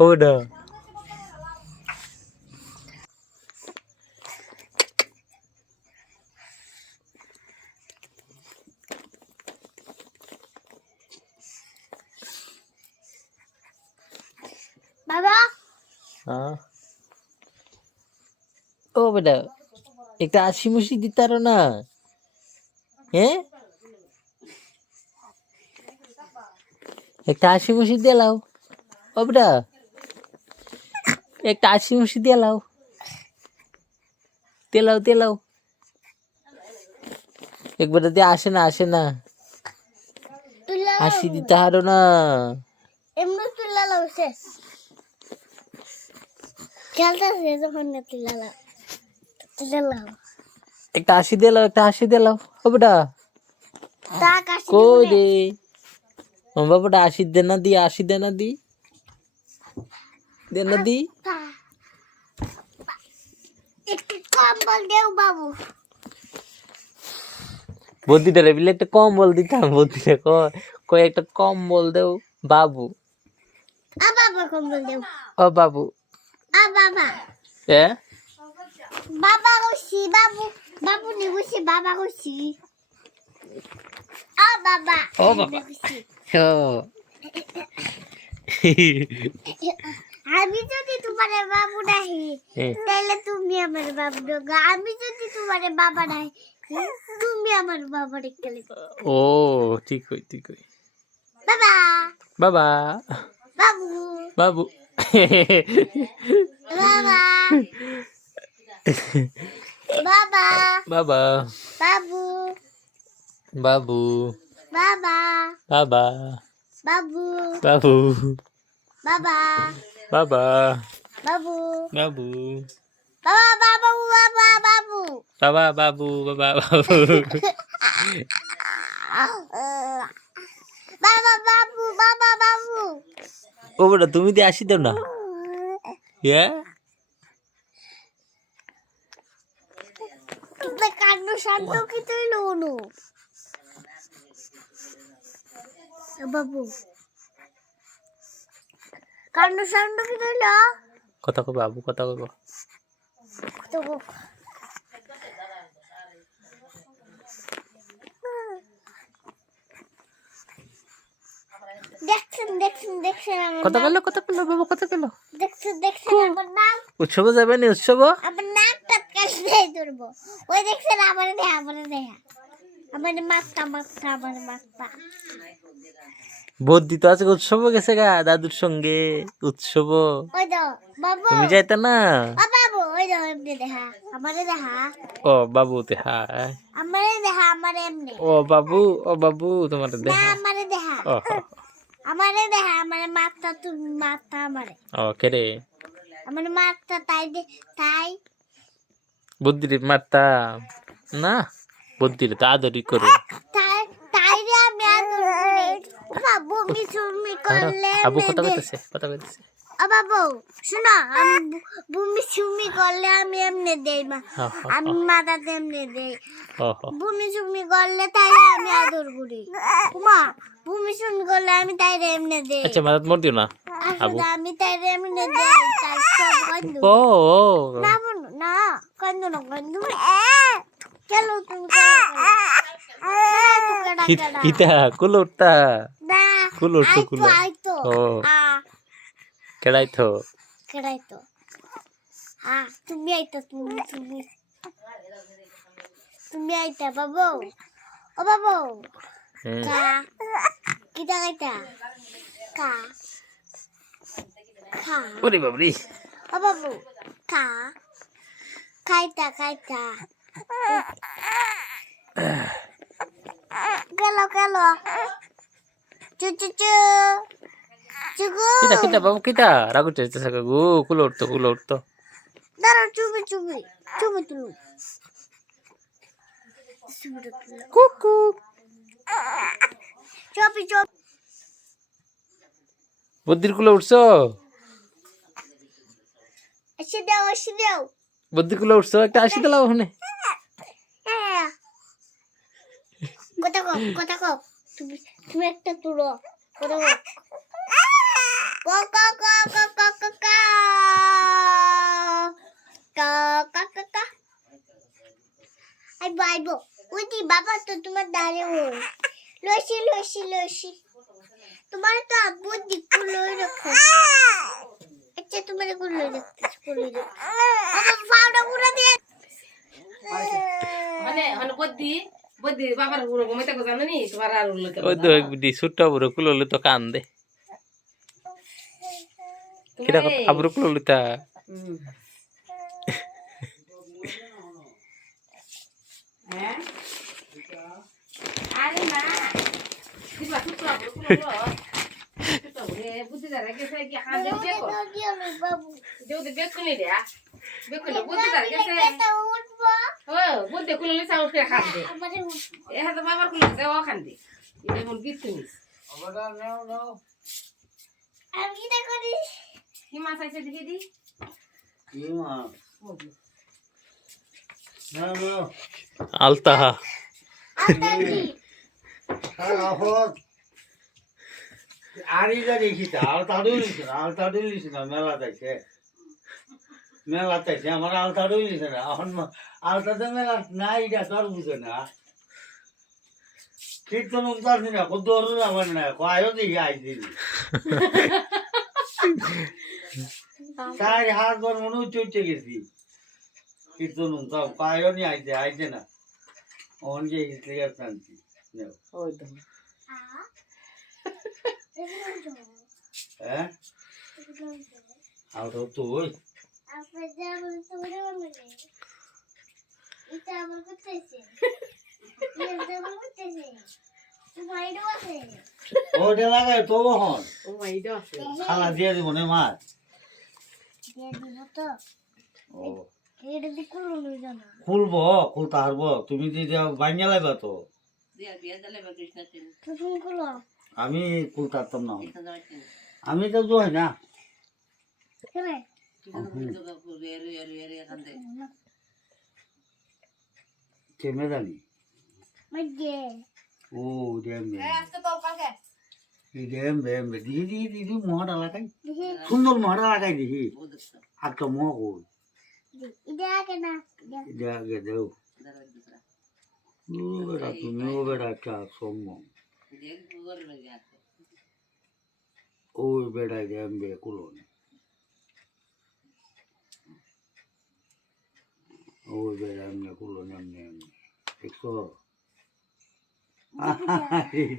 ও বেটা বাবা হ্যাঁ ও বেটা একটা হাসি মুসি দিতে পারো না হ্যাঁ একটা হাসি মুসি দিয়ে লাও ও বেটা একটা হাসি মুসি দিয়ে লাও তেলাও তেলাও একবারে দিয়ে আসে না তুলা হাসি দিতে পারো না এমনি তুলা লাও শেষ খেলতেছে যখন না তুলা লাও একটা হাসি দিয়ে লাও একটা হাসি দিয়ে লাও ও বেটা তা কাশি কই রে ও বাবাটা হাসি দে না দি হাসি দে না দি দে না দি একটু কম্বল দেও বাবু বদ্দিটা রে বিলে একটা কম্বল দিতাম বদ্দিটা কয় একটা কম্বল দেও বাবু বাবা কম্বল দেও ও বাবু বাবা এ বাবা খুশি বাবু নি খুশি বাবা খুশি বাবা ও বাবা খুশি ও আমি যদি তোমার বাবু নাহি তাহলে তুমি আমার বাবু ডোগা আমি যদি তোমার বাবা নাহি তুমি আমার বাবা রেখে ও ঠিক হই বাবা বাবা বাবু বাবু বাবা বাবা বাবা বাবু বাবু বাবা বাবা বাবু বাবু বাবা বাবা বাবু বাবু বাবা বাবু বাবা বাবু বাবা বাবু বাবা বাবু ও বেটা তুমি দিয়ে আসি দাও না কান্ড শান্ত কি তুই লোনো বাবু কান্ড শান্ত কি তুই লো কথা কব বাবু কথা কব তো দেখছেন আমার কথা কইলো বাবু কথা কইলো দেখছেন আমার নাম উৎসবে যাবে না উৎসব আমার নাকটা কাটতে ধরবো ওই দেখছেন আমার দেহা আমার মাথা বদ্দি তো আজকে উৎসব গেছে গা দাদুর সঙ্গে উৎসব ওই তো বাবু তুমি যাইতে না ও বাবু ওই তো এমনি দেহা আমারে দেহা ও বাবু দেহা আমারে দেহা আমারে এমনি ও বাবু তোমার না দেহা আমারে দেহা ও আমারে দেহা আমারে মাথা তুমি মাথা আমারে ও কেরে আমার মাথা তাই বুদ্ধির মারতা না বুদ্ধির তো আদরই করো তাই রে আমি আদর করি বাবু মিছুমি করলে আবু কথা কইতেছে বাবু শোনো ভূমি সুমি করলে আমি এমনি দেই মা আমি মাথাতে এমনি দেই ভূমি সুমি করলে তাই আমি আদর করি মা ভূমি সুমি করলে আমি তাই এমনি দেই আচ্ছা মাথাত মর দিও না আবু আমি তাই এমনি দেই তাই সব কান্দু ও না বোন না কান্দু চলো তুমি কিতা কুলুটটা না কুলুট্টু আইতো ও কেডাই তো তুমি আইতা তুমি আইতা বাবু ও বাবু কা কিটা গাইতা কা খা ওরে বাবরি ও বাবু খা খাইতা গেল চু চুগু কিতা বাবু কিতা রাগু চেষ্টা গো কুলুট্টো দাঁড়া চুবি তুলু কুকু চপি বুদ্ধির কুলে উঠছো এসে দাও বুদ্ধির কুলে উঠছো একটা আসি দিলাম ওখানে কথা কও তুমি একটা তুলো কথা কও ক ক ক ক ক ক ক ক ক ক ক আইবো আইবো ওই দি বাবা তো তোমার দাঁড়িয়ে লসি লসি লসি তোমার তো আব্বু দিকুলো রাখো আচ্ছা তোমার গুলো রাখতে স্কুলে বাবা ফাউডা পুরো দিয়ে মানে মানে বদ্দি বদ্দি বাবার পুরো ঘুমাইতে গো জানো নি তোমার আর লইতে ওই তো একদি ছোট্ট বুড়ো কুলো তো কান্দে কিরা আবুরো কুলো লইতা হ্যাঁ আরে না দিবা ছোট পুরো ছোট রে বুদ্ধি দাঁড়া গেছে কি হাত দিয়ে কো দিয়ে বাবু দেও দে বেকুনি রে বেকুনি বুদ্ধি দাঁড়া গেছে এটা উঠবো ও বুদ্ধি কুলো লিসা উঠে খান দে আমারে এ হাতে বাবার কুলো দেওয়া খান দে এটা মন বিতুনি আমি কি করি কি মাছ আইছে দেখি দি আলতা আতাকি আরিটা দেখিস আলতা দিলিস না মেলা চাইছে আমার আলতা দিলিস না এখন আলতাতে মেলা নাই এটা তো আর বুঝে না কীর্তন উমতাছি না কত আমার না কয়ও দেখি আইসিনি তাই হাত ধর মনে উঠে গেছি কীর্তন উমতাম কয়ও নি আইছে না অন গিয়ে হিসলে গেছে আনছি ওই তো হ্যাঁ আলতা তুই আপনি যেমন তুমি বললে এটা আমার করতেছে এটা আমার করতেছে তোমারও আছে ওটা লাগাই তো হন ও মাইডো আছে খালা দিয়ে দিব না মাছ দিয়ে দিব তো ও এটা দি কুলো লই জানা খুলবো খুলতে হারবো তুমি যদি বাইঙ্গা লাইবা তো দিয়া বিয়া জালে বা কৃষ্ণ তিন তুমি কুলো আমি খুলতে পারতাম না এটা যাইতে আমি তো জয় না কেন কৃষ্ণ বুদ্ধ গো রে রে রে রে খান দে কেমনে জানি মজে ও ডেমবে আজকে তো কালকে ডেমবে দিদি মহাটা লাগাই দেখি সুন্দর মহাটা লাগাই দিহি ও দেখছ একটা মহ কই এটা কেনা আগে দেও দাঁড়া দুসরা ও বেটা তুমিও বেটা একটা সঙ্গ দেখ গুগল মে যাতে ওই বেটা ডেমবে কুলন ওই বেটা এমনি কুলন এমনি দেখো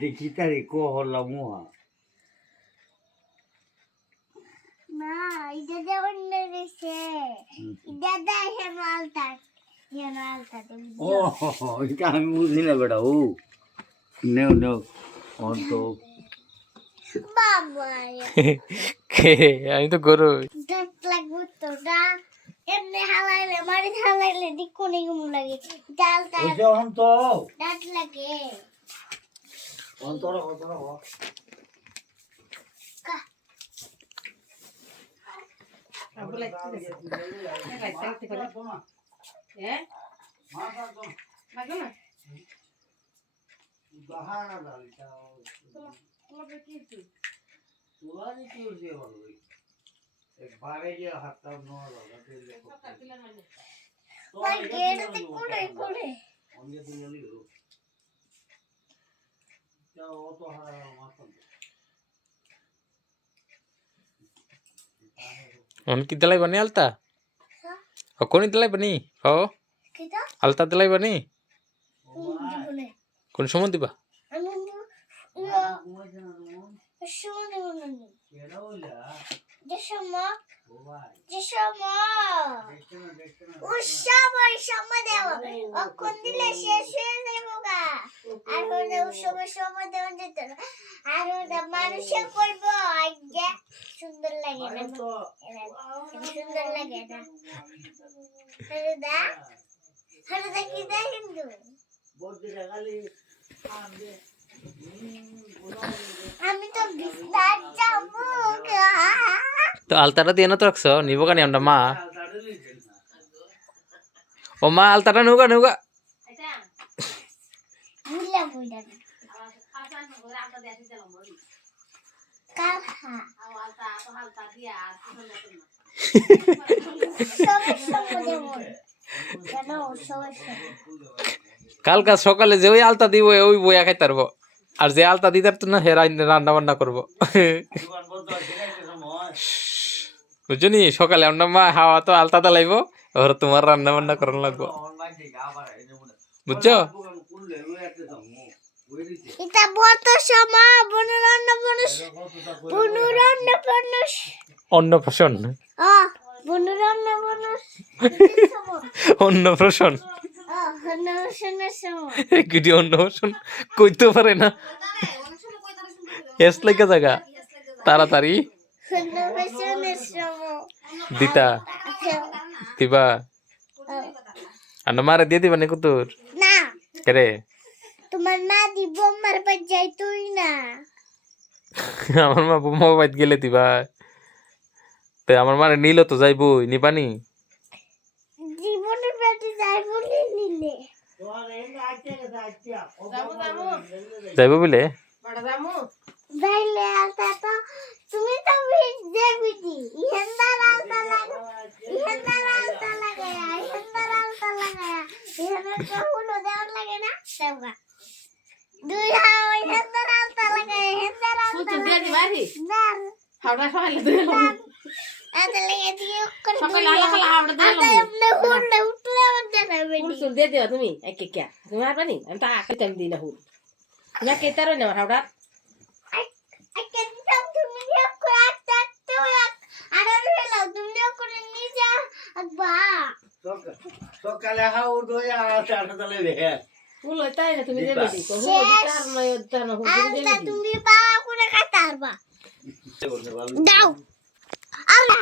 দেখি তারি কহলা মুহা না এটা যেমন নেছে এটা দেখে মালটা যেন আলতা ও এটা আমি বুঝি না বেটা ও নেও অন তো বাবা কে আমি তো গরু দেখ লাগবে তো না এমনি হালাইলে মারি হালাইলে দিক কোনে গুম লাগে ডালটা ওই যে অন তো ডাট লাগে অন্তরা বলে ভাই সাইতে করে হ্যাঁ লাগো না তোমার কি কি একবারে গিয়ে হাতটা নোয়া লাগাতে সবটা পিলার মানে ভাই গেট তে কোনে কোনে অঙ্গে তুলে নিল যাও অত হারা মাথা অন কি দিলাই বানি আলতা ও কোনি দিলাই বানি ও কিটা আলতা দিলাই বানি দিবনে কোন সময় দিবা আমি ঘুমাইছে না রুম শুনে দিবনে কেডা হইলা দেশমা ও ভাই দেশমা দেখতে না উৎসব সময় দেব অক্ষণ দিলে শেষ হয়ে যাবো গা আর হলে উৎসব সময় দেওয়া যেত না আর ওটা মানুষে করবো আজ্ঞা সুন্দর লাগে না সুন্দর লাগে না হরদা হরদা কি দেয় কিন্তু বড় গালি আমি তো বিস্তার যাবো গা তো আলতাটা দিয়ে না তো রাখছো নিবো কানি আমরা মা ও মা আলতাটা নেউগা এটা বুঝলাম বুঝলাম আসান করে আমরা দেখি দিলাম বলি কাহা আও সবার সঙ্গে যেমন কেন সবার সঙ্গে কালকা সকালে যে ওই আলতা দিব ওই বইয়া খাইতে পারবো আর যে আলতা দিতে পারতো না হে রান্না বান্না করবো দোকান বন্ধ আছে না একটা সময় বুঝছনি সকালে আপনার মা হাওয়া তো আলতা দালাইবো ওর তোমার রান্না বান্না করানো লাগবো অন বাইতে আবার এই মনে বুঝছো দোকান খুললে ওই একটা সময় ওই দিতে এটা বত সময় বনুরান্ন বনুস বনুরান্ন বনুস অন্নপ্রাশন বনুরান্ন বনুস অন্নপ্রাশন অন্নপ্রাশনের সময় এগুলি অন্নপ্রাশন কইতে পারে না এস লাগে জায়গা তাড়াতাড়ি অন্নপ্রাশনের সময় দিতা দিবা আর মারে দিয়ে দিবা নাকি তোর না রে তোমার মা দিব আমার বাজাই তুই না আমার মা বোমা বাইত গেলে দিবা তো আমার মারে নিল তো যাইবই নিবানি জীবনের পেটে যাই বলে নিলে যাইব বলে বড় জামু যাইলে আলতা তো তুমি তো দেবিটি ইহেন্দার আলতা লাগা ইহেন্দার আলতা লাগায়া ইহেন্দার আলতা লাগায়া ইহেন্দার তো হলো দেওয়ার লাগে না দেওয়া দুই হাও ইহেন্দার আলতা লাগায়া ইহেন্দার আলতা সুতো দিয়ে দিবারি দার হাওড়া সকালে দিয়ে আলতা লাগিয়ে দিয়ে করে সকালে আলা খালা হাওড়া দিয়ে আলতা এমনি হুড়লে উঠলে আমার জানাবে হুল দিয়ে দিও তুমি এক এক তুমি আর পানি আমি তো আকে টাইম দিই না হুল না কে তারই না হাওড়া আজকে দিতাম তুমি নিয়ে করে একটা আড়ার হলো তুমি নিয়ে করে নিয়ে যা বা সকালে হাও দই আর চাটা তলে দেখে হুল তাই না তুমি দেবে দি হুল তার নয় তার হুল তুমি আলতা দেবে দি তুমি বা করে কাটারবা দাও আল্লাহ